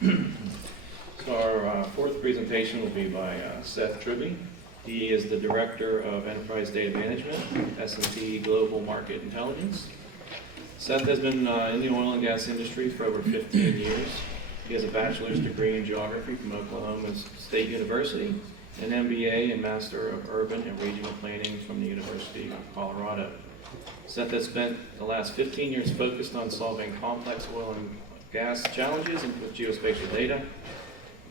So our fourth presentation will be by Seth Tribbey. He is the Director of Enterprise Data Management, S&P Global Market Intelligence. Seth has been in the oil and gas industry for over 15 years. He has a bachelor's degree in geography from Oklahoma State University, an MBA and Master of Urban and Regional Planning from the University of Colorado. Seth has spent the last 15 years focused on solving complex oil and gas challenges and with geospatial data,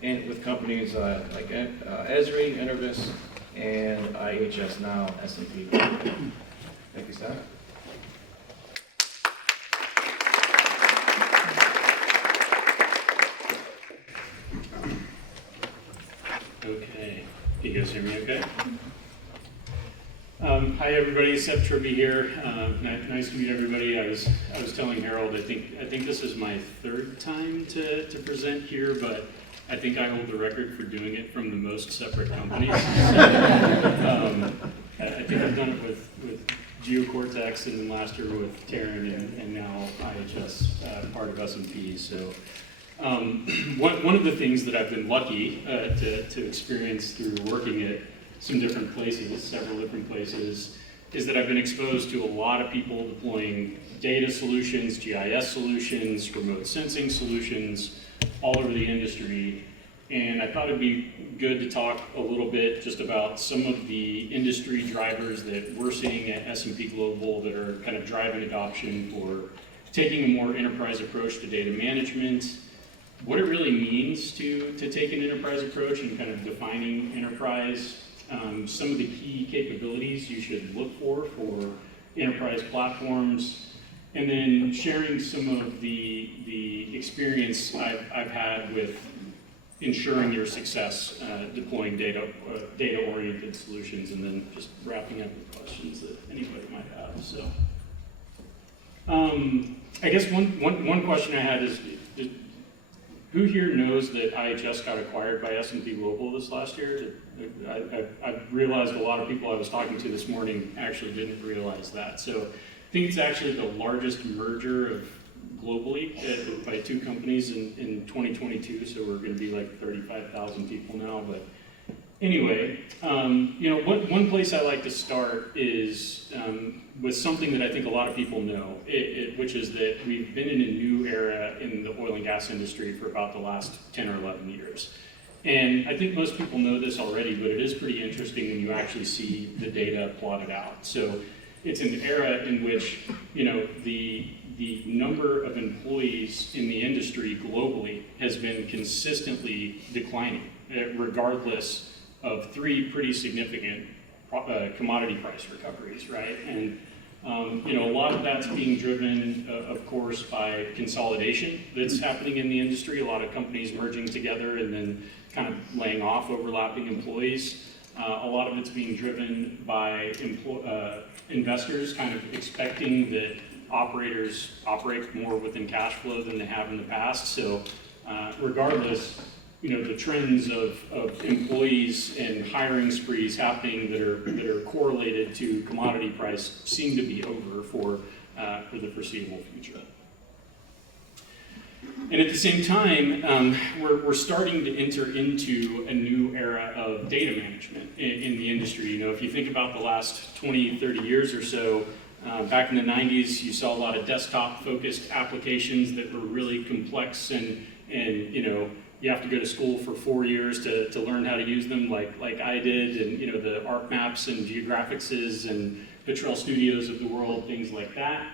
and with companies like ESRI, EnerGIS, and IHS now, S&P. Thank you, Seth. Okay, can you guys hear me okay? Hi everybody, Seth Tribbey here. Nice to meet everybody. I was telling Harold, I think this is my third time to present here, but I think I hold the record for doing it from the most separate companies. I think I've done it with GeoCortex, and then last year with Terran, and now IHS, part of S&P. So one of the things that I've been lucky to experience through working at some different places, several different places, is that I've been exposed to a lot of people deploying data solutions, GIS solutions, remote sensing solutions, all over the industry. And I thought it'd be good to talk a little bit just about some of the industry drivers that we're seeing at S&P Global that are kind of driving adoption for taking a more enterprise approach to data management, what it really means to take an enterprise approach and kind of defining enterprise, some of the key capabilities you should look for enterprise platforms, and then sharing some of the experience I've had with ensuring your success deploying data-oriented solutions, and then just wrapping up with questions that anybody might have. So, I guess one question I had is, who here knows that IHS got acquired by S&P Global this last year? I realized a lot of people I was talking to this morning actually didn't realize that. So I think it's actually the largest merger globally by two companies in 2022. So we're going to be like 35,000 people now. But anyway, one place I like to start is with something that I think a lot of people know, which is that we've been in a new era in the oil and gas industry for about the last 10 or 11 years. And I think most people know this already, but it is pretty interesting when you actually see the data plotted out. So it's an era in which, the number of employees in the industry globally has been consistently declining, regardless of three pretty significant commodity price recoveries, right? And a lot of that's being driven, of course, by consolidation that's happening in the industry. A lot of companies merging together and then kind of laying off overlapping employees. A lot of it's being driven by investors kind of expecting that operators operate more within cash flow than they have in the past. So regardless, the trends of employees and hiring sprees happening that are correlated to commodity price seem to be over for the foreseeable future. And at the same time, we're starting to enter into a new era of data management in the industry. If you think about the last 20, 30 years or so, back in the 90s, you saw a lot of desktop-focused applications that were really complex, and you have to go to school for 4 years to learn how to use them, like I did, and the ArcMaps and Geographicses and Petrel Studios of the world, things like that.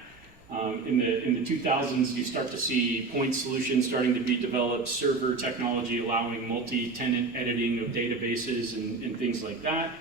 In the 2000s, you start to see point solutions starting to be developed, server technology allowing multi-tenant editing of databases and things like that.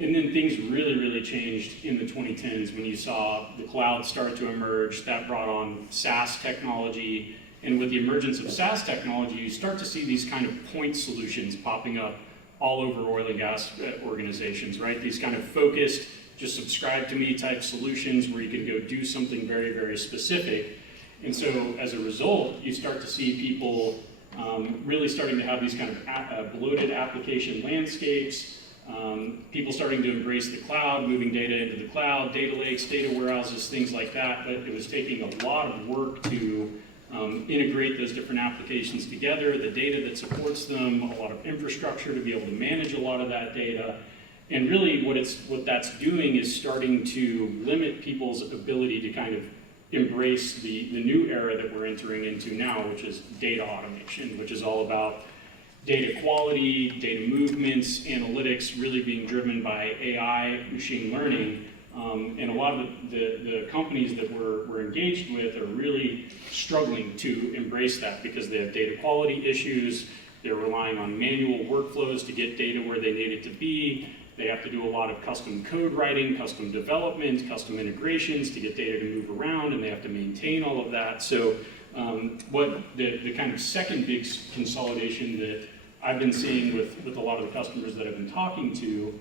And then things really, really changed in the 2010s when you saw the cloud start to emerge. That brought on SaaS technology. And with the emergence of SaaS technology, you start to see these kind of point solutions popping up all over oil and gas organizations, right? These kind of focused, just subscribe to me type solutions where you can go do something very, very specific. And so as a result, you start to see people really starting to have these kind of bloated application landscapes, people starting to embrace the cloud, moving data into the cloud, data lakes, data warehouses, things like that. But it was taking a lot of work to integrate those different applications together, the data that supports them, a lot of infrastructure to be able to manage a lot of that data. And really what that's doing is starting to limit people's ability to kind of embrace the new era that we're entering into now, which is data automation, which is all about data quality, data movements, analytics really being driven by AI, machine learning. And a lot of the companies that we're engaged with are really struggling to embrace that because they have data quality issues, they're relying on manual workflows to get data where they need it to be, they have to do a lot of custom code writing, custom development, custom integrations to get data to move around, and they have to maintain all of that. So what the kind of second big consolidation that I've been seeing with a lot of the customers that I've been talking to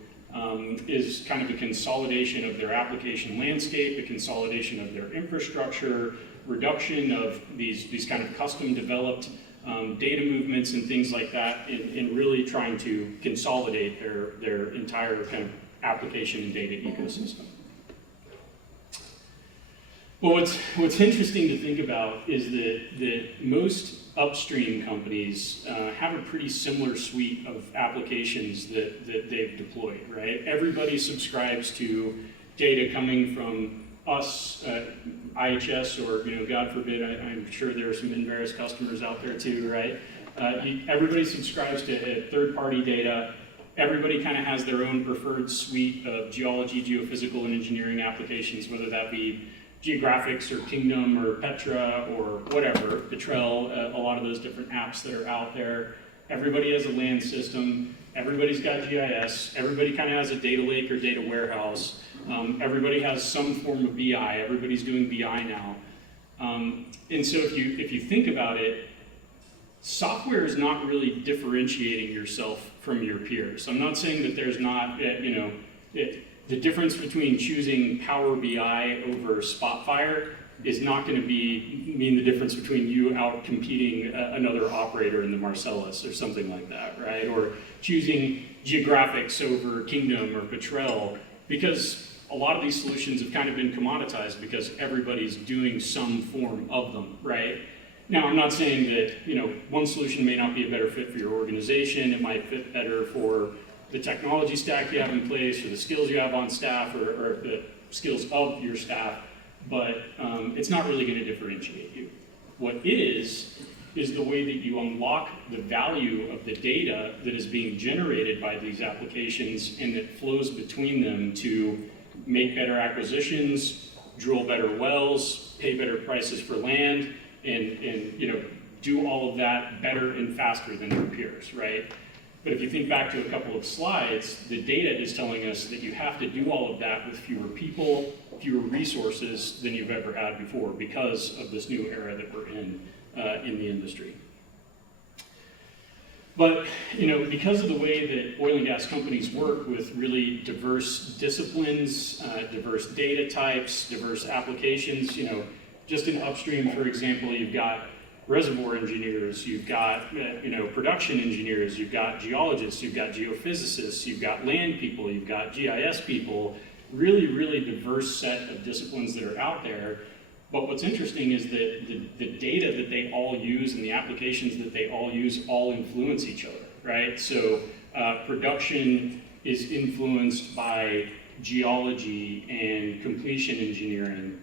is kind of a consolidation of their application landscape, a consolidation of their infrastructure, reduction of these kind of custom developed data movements and things like that, and really trying to consolidate their entire kind of application and data ecosystem. Well, what's interesting to think about is that most upstream companies have a pretty similar suite of applications that they've deployed, right? Everybody subscribes to data coming from us, IHS, or God forbid, I'm sure there are some Inveris customers out there too, right? Everybody subscribes to third-party data. Everybody kind of has their own preferred suite of geology, geophysical, and engineering applications, whether that be Geographics or Kingdom or Petra or whatever, Petrel, a lot of those different apps that are out there. Everybody has a land system. Everybody's got GIS. Everybody kind of has a data lake or data warehouse. Everybody has some form of BI. Everybody's doing BI now. And so if you think about it, software is not really differentiating yourself from your peers. I'm not saying that there's not, the difference between choosing Power BI over Spotfire is not going to mean the difference between you out competing another operator in the Marcellus or something like that, right? Or choosing Geographics over Kingdom or Petrel, because a lot of these solutions have kind of been commoditized because everybody's doing some form of them, right? Now, I'm not saying that one solution may not be a better fit for your organization. It might fit better for the technology stack you have in place, or the skills you have on staff, or the skills of your staff, but it's not really going to differentiate you. What is the way that you unlock the value of the data that is being generated by these applications and that flows between them to make better acquisitions, drill better wells, pay better prices for land, and do all of that better and faster than your peers, right? But if you think back to a couple of slides, the data is telling us that you have to do all of that with fewer people, fewer resources than you've ever had before because of this new era that we're in the industry. But because of the way that oil and gas companies work with really diverse disciplines, diverse data types, diverse applications, just in upstream, for example, you've got reservoir engineers, you've got production engineers, you've got geologists, you've got geophysicists, you've got land people, you've got GIS people, really, really diverse set of disciplines that are out there. But what's interesting is that the data that they all use and the applications that they all use all influence each other, right? So production is influenced by geology and completion engineering.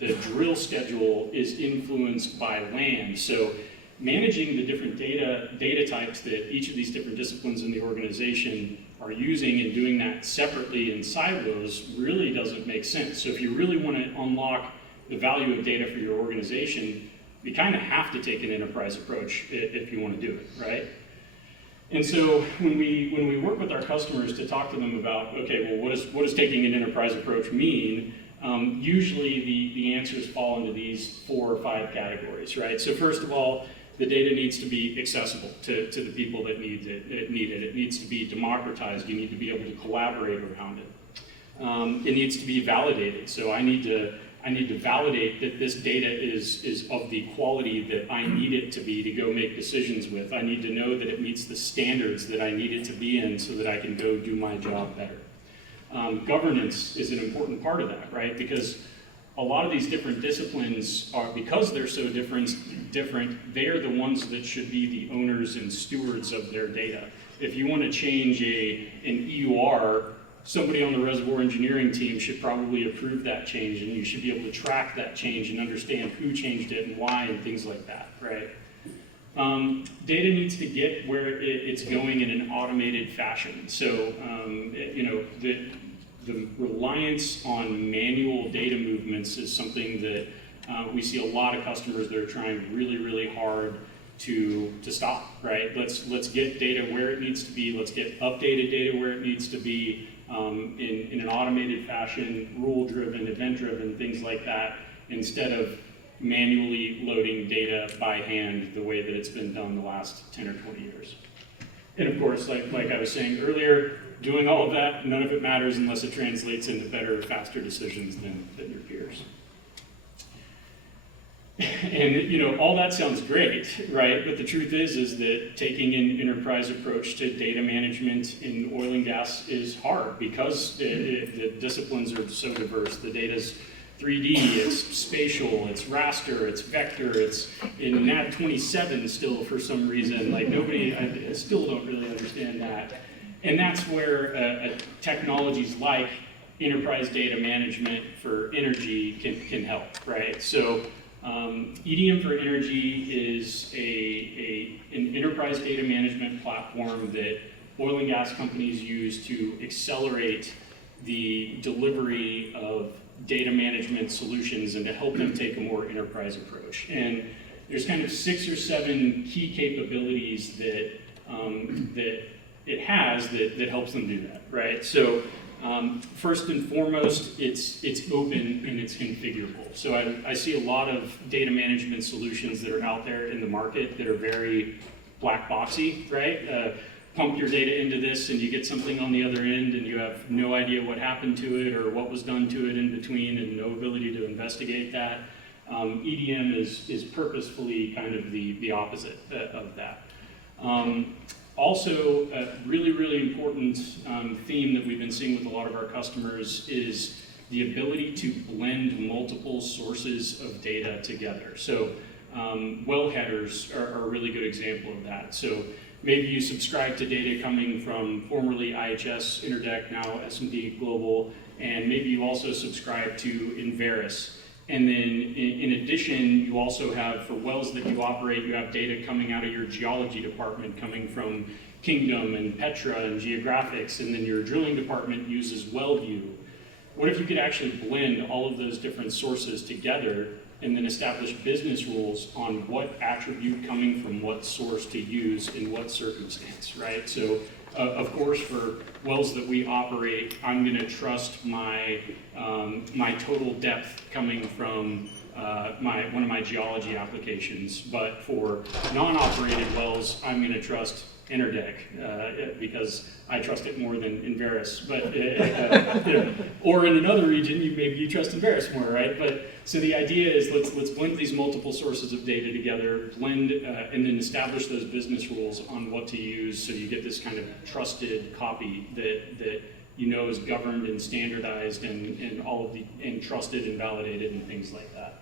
The drill schedule is influenced by land. So managing the different data types that each of these different disciplines in the organization are using and doing that separately in silos really doesn't make sense. So if you really want to unlock the value of data for your organization, you kind of have to take an enterprise approach if you want to do it, right? And so when we work with our customers to talk to them about, okay, well, what does taking an enterprise approach mean? Usually the answers fall into these 4 or 5 categories, right? So first of all, the data needs to be accessible to the people that need it. It needs to be democratized. You need to be able to collaborate around it. It needs to be validated. So I need to validate that this data is of the quality that I need it to be to go make decisions with. I need to know that it meets the standards that I need it to be in so that I can go do my job better. Governance is an important part of that, right? Because a lot of these different disciplines are, because they're so different, they're the ones that should be the owners and stewards of their data. If you want to change an EUR, somebody on the reservoir engineering team should probably approve that change, and you should be able to track that change and understand who changed it and why and things like that, right? Data needs to get where it's going in an automated fashion. So, you know, the reliance on manual data movements is something that we see a lot of customers that are trying really, really hard to stop, right? Let's get data where it needs to be. Let's get updated data where it needs to be in an automated fashion, rule-driven, event-driven, things like that, instead of manually loading data by hand the way that it's been done the last 10 or 20 years. And of course, like I was saying earlier, doing all of that, none of it matters unless it translates into better, faster decisions than your peers. And you know, all that sounds great, right? But the truth is that taking an enterprise approach to data management in oil and gas is hard because the disciplines are so diverse. The data's 3D, it's spatial, it's raster, it's vector, it's in NAD 27 still for some reason. Like I still don't really understand that. And that's where technologies like enterprise data management for energy can help, right? So EDM for Energy is an enterprise data management platform that oil and gas companies use to accelerate the delivery of data management solutions and to help them take a more enterprise approach. And there's kind of 6 or 7 key capabilities that it has that helps them do that, right? So first and foremost, it's open and it's configurable. So I see a lot of data management solutions that are out there in the market that are very black boxy, right? Pump your data into this and you get something on the other end and you have no idea what happened to it or what was done to it in between and no ability to investigate that. EDM is purposefully kind of the opposite of that. Also, a really, really important theme that we've been seeing with a lot of our customers is the ability to blend multiple sources of data together. So well headers are a really good example of that. So maybe you subscribe to data coming from formerly IHS, Interdeck, now S&P Global, and maybe you also subscribe to EnerGIS. And then in addition, you also have, for wells that you operate, you have data coming out of your geology department coming from Kingdom and Petra and Geographics, and then your drilling department uses WellView. What if you could actually blend all of those different sources together and then establish business rules on what attribute coming from what source to use in what circumstance, right? So of course, for wells that we operate, I'm going to trust my total depth coming from one of my geology applications. But for non-operated wells, I'm going to trust EnerDeck because I trust it more than EnerGIS. But you know, or in another region, maybe you trust EnerGIS more, right? But so the idea is let's blend these multiple sources of data together, blend and then establish those business rules on what to use, so you get this kind of trusted copy that you know is governed and standardized and all of and trusted and validated and things like that.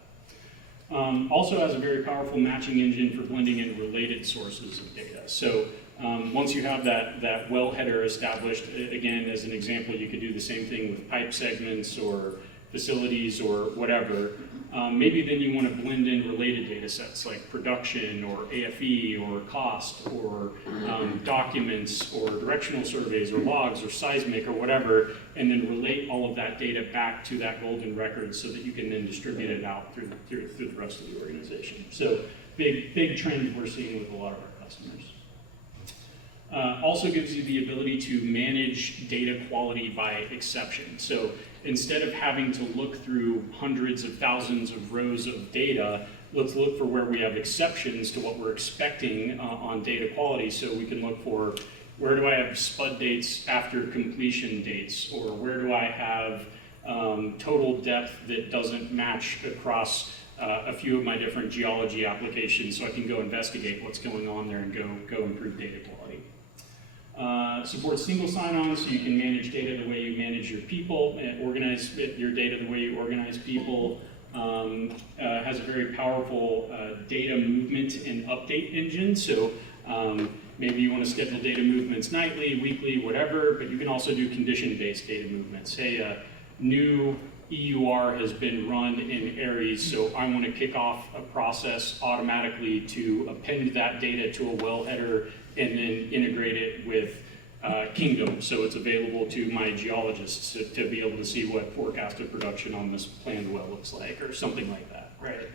Also has a very powerful matching engine for blending in related sources of data. So once you have that well header established, again, as an example, you could do the same thing with pipe segments or facilities or whatever. Maybe then you want to blend in related data sets like production or AFE or cost or documents or directional surveys or logs or seismic or whatever, and then relate all of that data back to that golden record so that you can then distribute it out through the rest of the organization. So big trend we're seeing with a lot of our customers. Also gives you the ability to manage data quality by exception. So instead of having to look through hundreds of thousands of rows of data, let's look for where we have exceptions to what we're expecting on data quality. So we can look for, where do I have spud dates after completion dates? Or where do I have total depth that doesn't match across a few of my different geology applications, so I can go investigate what's going on there and go improve data quality. Supports single sign-on, so you can manage data the way you manage your people, and organize your data the way you organize people. Has a very powerful data movement and update engine, so maybe you want to schedule data movements nightly, weekly, whatever, but you can also do condition-based data movements. Hey, a new EUR has been run in Aries, so I want to kick off a process automatically to append that data to a well header and then integrate it with Kingdom, so it's available to my geologists to be able to see what forecasted production on this planned well looks like, or something like that, right?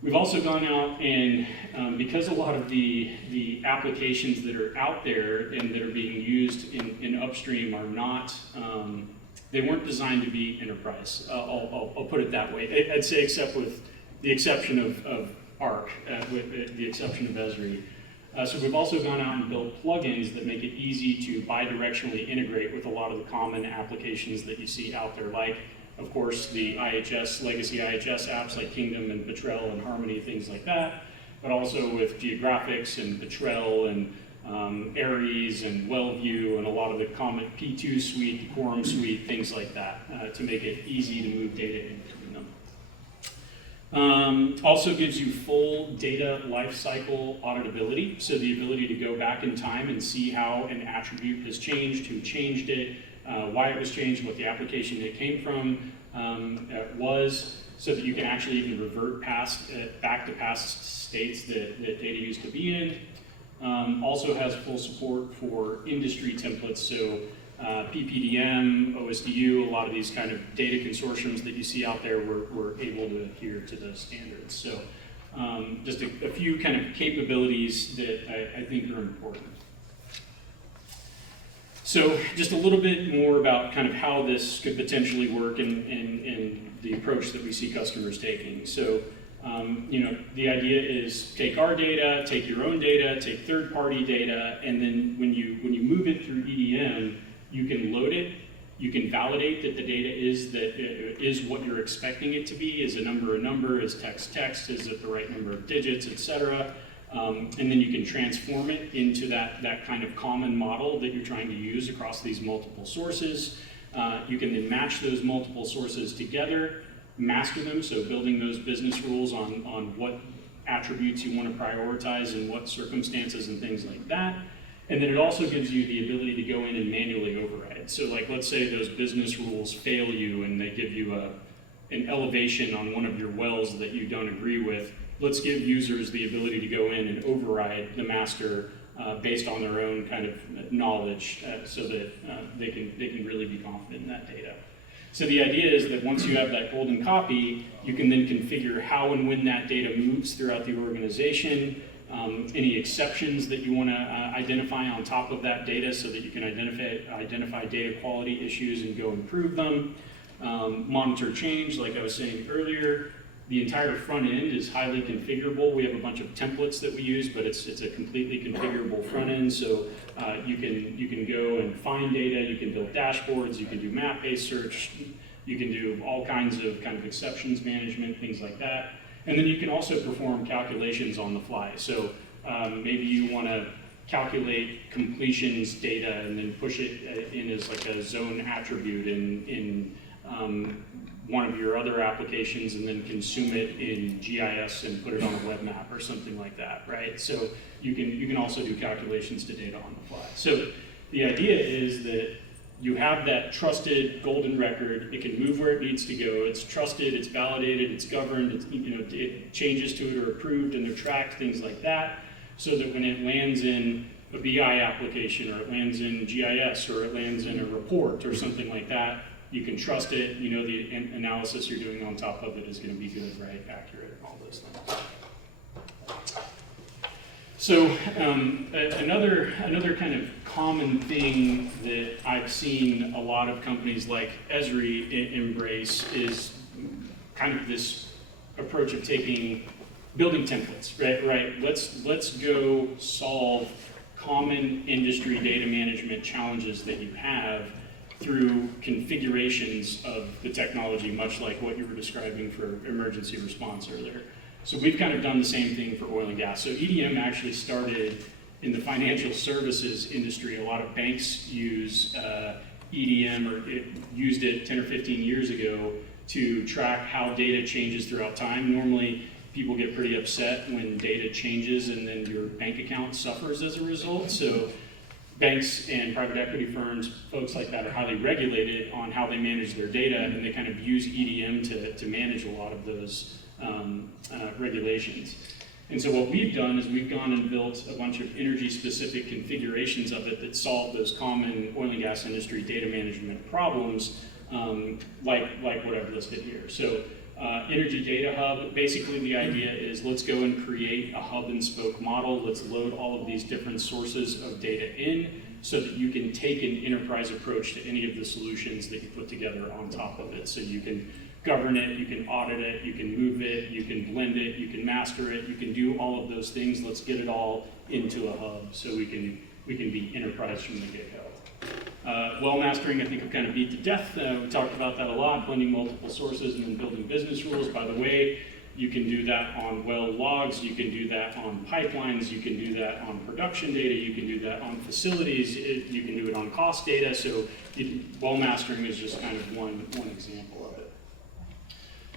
We've also gone out and, because a lot of the applications that are out there and that are being used in upstream are not, they weren't designed to be enterprise. I'll put it that way. I'd say except with the exception of ARC, with the exception of Esri. So we've also gone out and built plugins that make it easy to bidirectionally integrate with a lot of the common applications that you see out there, like, of course, the IHS, legacy IHS apps like Kingdom and Petrel and Harmony, things like that, but also with Geographics and Petrel and Aries and WellView and a lot of the common P2 suite, Quorum suite, things like that, to make it easy to move data in between them. Also gives you full data lifecycle auditability, so the ability to go back in time and see how an attribute has changed, who changed it, why it was changed, what the application it came from was, so that you can actually even revert back to past states that data used to be in. Also has full support for industry templates, so PPDM, OSDU, a lot of these kind of data consortiums that you see out there were able to adhere to those standards. So just a few kind of capabilities that I think are important. So just a little bit more about kind of how this could potentially work and the approach that we see customers taking. So the idea is take our data, take your own data, take third-party data, and then when you move it through EDM, you can load it, you can validate that the data is what you're expecting it to be. Is a number, is text, is it the right number of digits, etc. And then you can transform it into that kind of common model that you're trying to use across these multiple sources. You can then match those multiple sources together, master them, so building those business rules on what attributes you want to prioritize in what circumstances and things like that. And then it also gives you the ability to go in and manually override. So like, let's say those business rules fail you and they give you an elevation on one of your wells that you don't agree with. Let's give users the ability to go in and override the master based on their own kind of knowledge, so that they can really be confident in that data. So the idea is that once you have that golden copy, you can then configure how and when that data moves throughout the organization, any exceptions that you want to identify on top of that data so that you can identify data quality issues and go improve them, monitor change, like I was saying earlier. The entire front end is highly configurable. We have a bunch of templates that we use, but it's a completely configurable front end. So you can go and find data, you can build dashboards, you can do map-based search, you can do all kinds of exceptions management, things like that. And then you can also perform calculations on the fly. So maybe you want to calculate completions data and then push it in as like a zone attribute in one of your other applications, and then consume it in GIS and put it on a web map or something like that, right? So you can also do calculations to data on the fly. So the idea is that you have that trusted golden record. It can move where it needs to go. It's trusted, it's validated, it's governed, it changes to it are approved and they're tracked, things like that, so that when it lands in a BI application, or it lands in GIS, or it lands in a report or something like that, you can trust it, the analysis you're doing on top of it is going to be good, right, accurate, all those things. So another kind of common thing that I've seen a lot of companies like Esri embrace is kind of this approach of building templates, right? Let's go solve common industry data management challenges that you have through configurations of the technology, much like what you were describing for emergency response earlier. So we've kind of done the same thing for oil and gas. So EDM actually started in the financial services industry, a lot of banks use EDM, or it used it 10 or 15 years ago to track how data changes throughout time. Normally, people get pretty upset when data changes and then your bank account suffers as a result. So banks and private equity firms, folks like that, are highly regulated on how they manage their data, and they kind of use EDM to manage a lot of those regulations. And so what we've done is we've gone and built a bunch of energy-specific configurations of it that solve those common oil and gas industry data management problems, like what I've listed here. So Energy Data Hub, basically the idea is let's go and create a hub and spoke model. Let's load all of these different sources of data in so that you can take an enterprise approach to any of the solutions that you put together on top of it. So you can govern it, you can audit it, you can move it, you can blend it, you can master it, you can do all of those things. Let's get it all into a hub so we can be enterprise from the get-go. Well mastering, I think I've kind of beat to death. We talked about that a lot, blending multiple sources and then building business rules. By the way, you can do that on well logs, you can do that on pipelines, you can do that on production data, you can do that on facilities, you can do it on cost data. So well mastering is just kind of one example of it.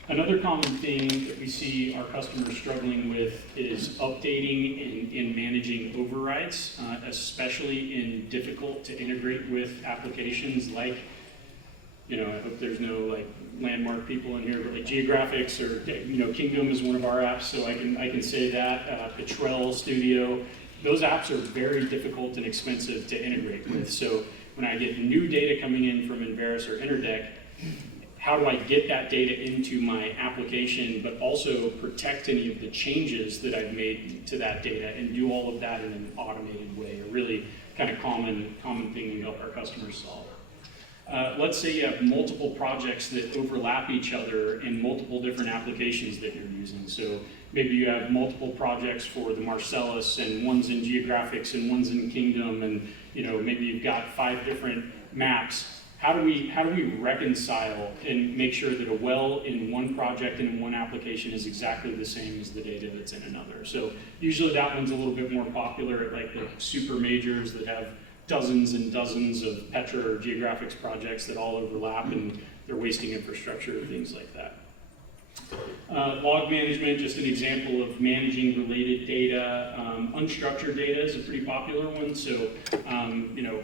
Another common thing that we see our customers struggling with is updating and managing overrides, especially in difficult to integrate with applications like, I hope there's no like landmark people in here, but like Geographics or, Kingdom is one of our apps, so I can say that, Petrel Studio. Those apps are very difficult and expensive to integrate with. So when I get new data coming in from Enverus or Interdeck, how do I get that data into my application, but also protect any of the changes that I've made to that data and do all of that in an automated way? A really kind of common thing we help our customers solve. Let's say you have multiple projects that overlap each other in multiple different applications that you're using. So maybe you have multiple projects for the Marcellus, and one's in Geographics and one's in Kingdom, and maybe you've got 5 different maps. How do we reconcile and make sure that a well in one project and in one application is exactly the same as the data that's in another? So usually that one's a little bit more popular at like the super majors that have dozens and dozens of Petra or Geographics projects that all overlap and they're wasting infrastructure and things like that. Log management, just an example of managing related data. Unstructured data is a pretty popular one. So,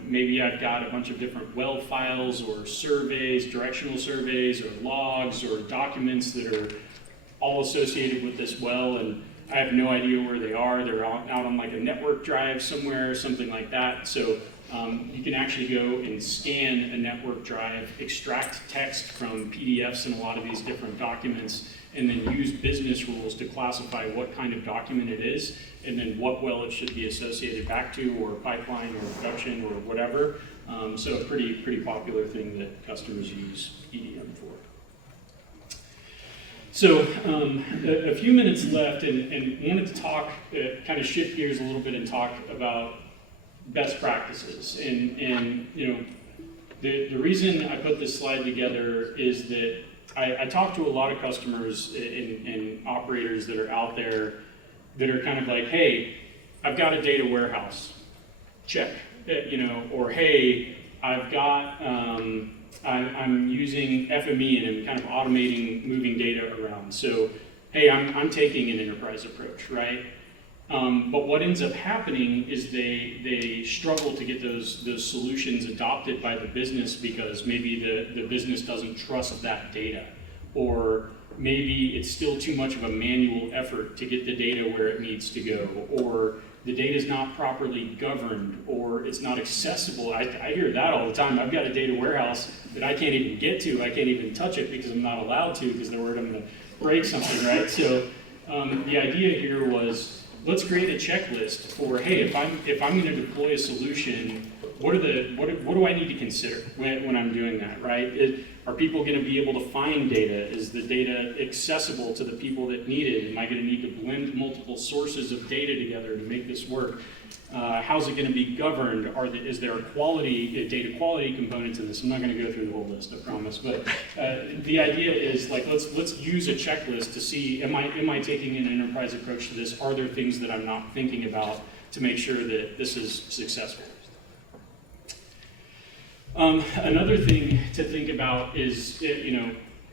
maybe I've got a bunch of different well files or surveys, directional surveys or logs or documents that are all associated with this well, and I have no idea where they are. They're out on like a network drive somewhere, something like that. So you can actually go and scan a network drive, extract text from PDFs and a lot of these different documents, and then use business rules to classify what kind of document it is, and then what well it should be associated back to, or pipeline, or production, or whatever. So a pretty popular thing that customers use EDM for. So a few minutes left, and wanted to talk, kind of shift gears a little bit and talk about best practices. And the reason I put this slide together is that I talk to a lot of customers and operators that are out there that are kind of like, hey, I've got a data warehouse, check, or hey, I've got, I'm using FME and I'm kind of automating moving data around. So, hey, I'm taking an enterprise approach, right? But what ends up happening is they struggle to get those solutions adopted by the business because maybe the business doesn't trust that data, or maybe it's still too much of a manual effort to get the data where it needs to go, or the data is not properly governed, or it's not accessible. I hear that all the time. I've got a data warehouse that I can't even get to. I can't even touch it because I'm not allowed to because they're worried I'm going to break something, right? So the idea here was, let's create a checklist for, hey, if I'm going to deploy a solution, what do I need to consider when I'm doing that, right? Are people going to be able to find data? Is the data accessible to the people that need it? Am I going to need to blend multiple sources of data together to make this work? How's it going to be governed? Is there a data quality component to this? I'm not going to go through the whole list, I promise. But the idea is like let's use a checklist to see, am I taking an enterprise approach to this? Are there things that I'm not thinking about to make sure that this is successful. Another thing to think about is,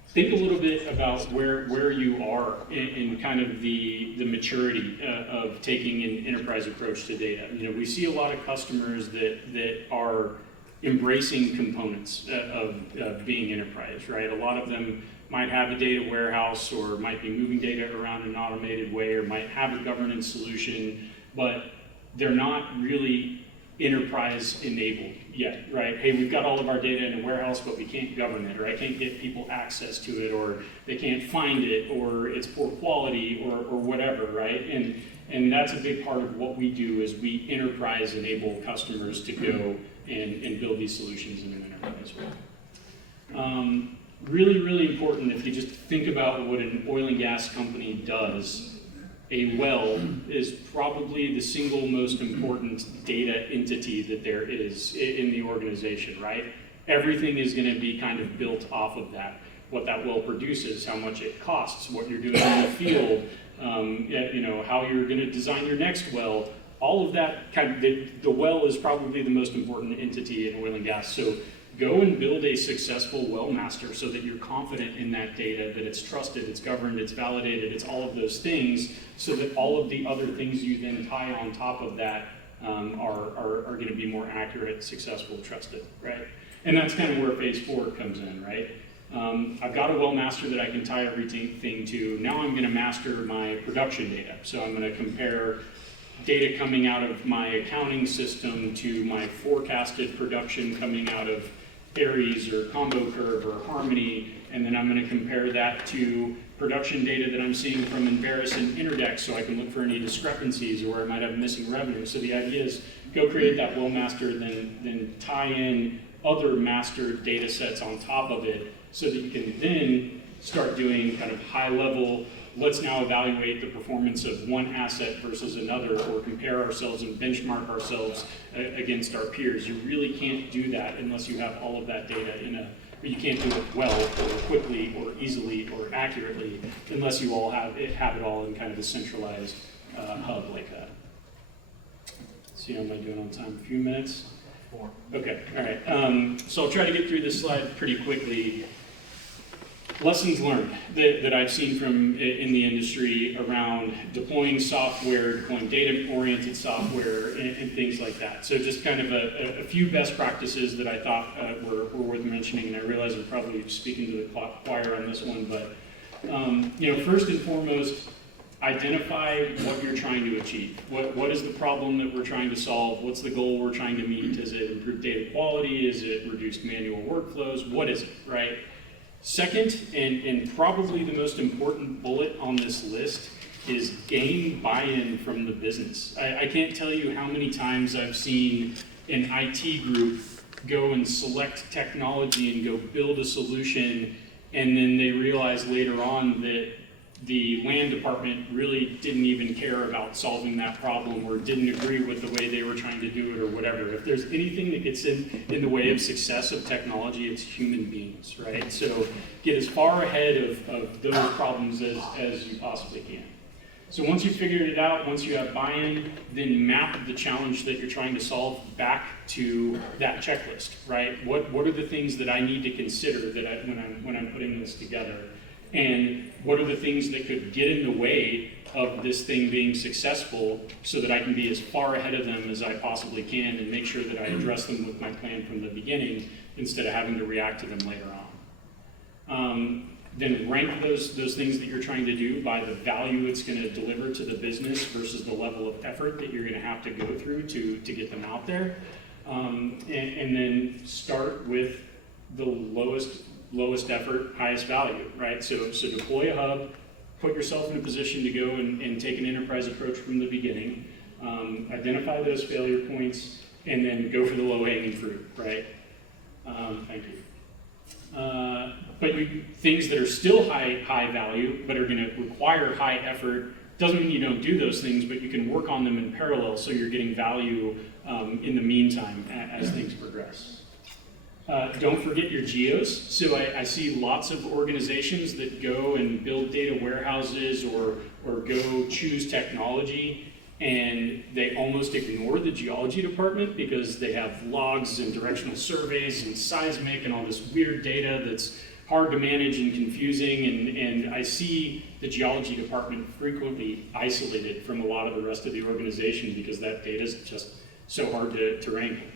think a little bit about where you are in kind of the maturity of taking an enterprise approach to data. We see a lot of customers that are embracing components of being enterprise, right? A lot of them might have a data warehouse or might be moving data around in an automated way or might have a governance solution, but they're not really enterprise enabled yet, right? Hey, we've got all of our data in a warehouse, but we can't govern it, or I can't get people access to it, or they can't find it, or it's poor quality, or whatever, right? And that's a big part of what we do is we enterprise enable customers to go and build these solutions in an enterprise way. Really, really important if you just think about what an oil and gas company does. A well is probably the single most important data entity that there is in the organization, right? Everything is going to be kind of built off of that. What that well produces, how much it costs, what you're doing in the field, how you're going to design your next well. All of that the well is probably the most important entity in oil and gas. So go and build a successful well master so that you're confident in that data, that it's trusted, it's governed, it's validated, it's all of those things, so that all of the other things you then tie on top of that are going to be more accurate, successful, trusted, right? And that's kind of where phase 4 comes in, right? I've got a well master that I can tie everything to. Now I'm going to master my production data. So I'm going to compare data coming out of my accounting system to my forecasted production coming out of Aries or Combo Curve or Harmony, and then I'm going to compare that to production data that I'm seeing from Enverus and EnerGIS so I can look for any discrepancies or where I might have missing revenue. So the idea is go create that well master, then tie in other master data sets on top of it so that you can then start doing kind of high level, let's now evaluate the performance of one asset versus another, or compare ourselves and benchmark ourselves against our peers. You really can't do that unless you have all of that data you can't do it well or quickly or easily or accurately unless you all have it all in kind of a centralized hub like that. See how am I doing on time? A few minutes? 4. Okay, all right. So I'll try to get through this slide pretty quickly. Lessons learned that I've seen from in the industry around deploying software, deploying data-oriented software, and things like that. So just kind of a few best practices that I thought were worth mentioning, and I realize I'm probably speaking to the choir on this one, but first and foremost, identify what you're trying to achieve. What is the problem that we're trying to solve? What's the goal we're trying to meet? Is it improved data quality? Is it reduced manual workflows? What is it, right? Second, and probably the most important bullet on this list, is gain buy-in from the business. I can't tell you how many times I've seen an IT group go and select technology and go build a solution, and then they realize later on that the land department really didn't even care about solving that problem or didn't agree with the way they were trying to do it or whatever. If there's anything that gets in the way of success of technology, it's human beings, right? So get as far ahead of those problems as you possibly can. So once you've figured it out, once you have buy-in, then map the challenge that you're trying to solve back to that checklist, right? What are the things that I need to consider that when I'm putting this together? And what are the things that could get in the way of this thing being successful so that I can be as far ahead of them as I possibly can and make sure that I address them with my plan from the beginning instead of having to react to them later on. Then rank those things that you're trying to do by the value it's going to deliver to the business versus the level of effort that you're going to have to go through to get them out there. And then start with the lowest effort, highest value, right? So deploy a hub, put yourself in a position to go and take an enterprise approach from the beginning, identify those failure points, and then go for the low-hanging fruit, right? Thank you. But things that are still high value, but are going to require high effort, doesn't mean you don't do those things, but you can work on them in parallel so you're getting value in the meantime as things progress. Don't forget your geos. So I see lots of organizations that go and build data warehouses or go choose technology and they almost ignore the geology department because they have logs and directional surveys and seismic and all this weird data that's hard to manage and confusing, and I see the geology department frequently isolated from a lot of the rest of the organization because that data is just so hard to wrangle.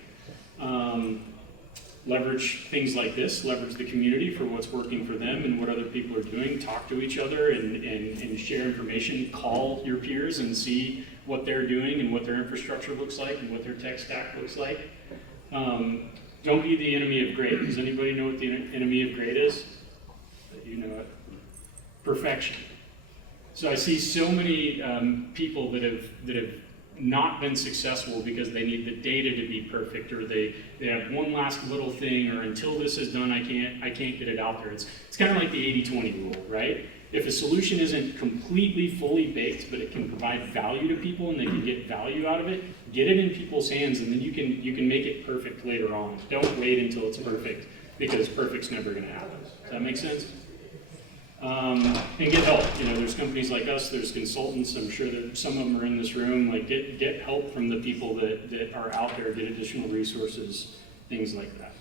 Leverage things like this, leverage the community for what's working for them and what other people are doing, talk to each other and share information, call your peers and see what they're doing and what their infrastructure looks like and what their tech stack looks like. Don't be the enemy of great. Does anybody know what the enemy of great is? You know it. Perfection. So I see so many people that have not been successful because they need the data to be perfect, or they have one last little thing, or until this is done, I can't get it out there. It's kind of like the 80-20 rule, right? If a solution isn't completely fully baked, but it can provide value to people and they can get value out of it, get it in people's hands, and then you can make it perfect later on. Don't wait until it's perfect, because perfect's never going to happen. Does that make sense? And get help. You know, there's companies like us, there's consultants, I'm sure that some of them are in this room. Like, get help from the people that are out there, get additional resources, things like that.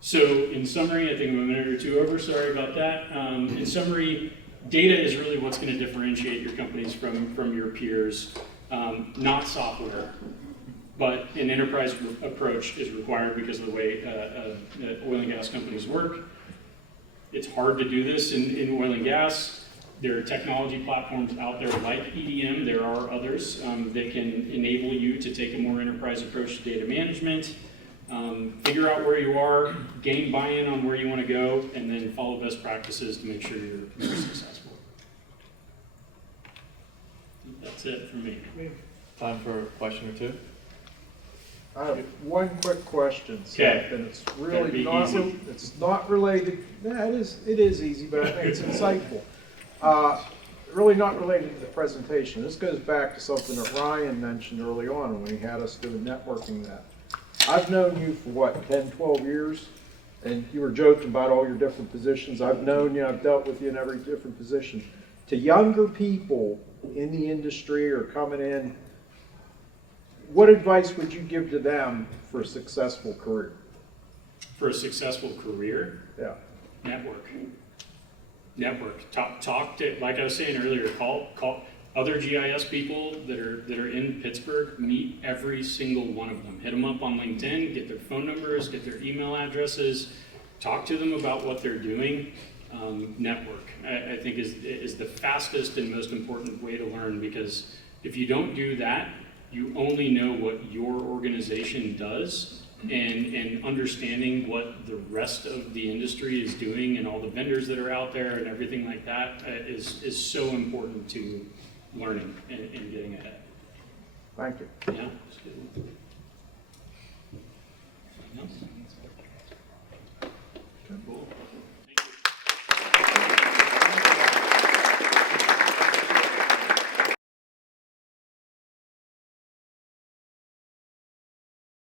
So in summary, I think I'm a minute or two over, sorry about that. In summary, data is really what's going to differentiate your companies from your peers, not software. But an enterprise approach is required because of the way oil and gas companies work. It's hard to do this in oil and gas. There are technology platforms out there like EDM. There are others that can enable you to take a more enterprise approach to data management, figure out where you are, gain buy-in on where you want to go, and then follow best practices to make sure you're successful. That's it from me. Time for a question or two? I have one quick question, Seth, and it's really not, it's not related, yeah, it is easy, but I think it's insightful. Really not related to the presentation. This goes back to something that Ryan mentioned early on when he had us doing networking that. I've known you for what, 10, 12 years? And you were joking about all your different positions. I've known you, I've dealt with you in every different position. To younger people in the industry or coming in, what advice would you give to them for a successful career? For a successful career? Yeah. Network. Talk to, like I was saying earlier, call other GIS people that are in Pittsburgh, meet every single one of them. Hit them up on LinkedIn, get their phone numbers, get their email addresses, talk to them about what they're doing. Network, I think, is the fastest and most important way to learn, because if you don't do that, you only know what your organization does, and understanding what the rest of the industry is doing and all the vendors that are out there and everything like that is so important to learning and getting ahead. Thank you. Yeah. That's good. Anything else?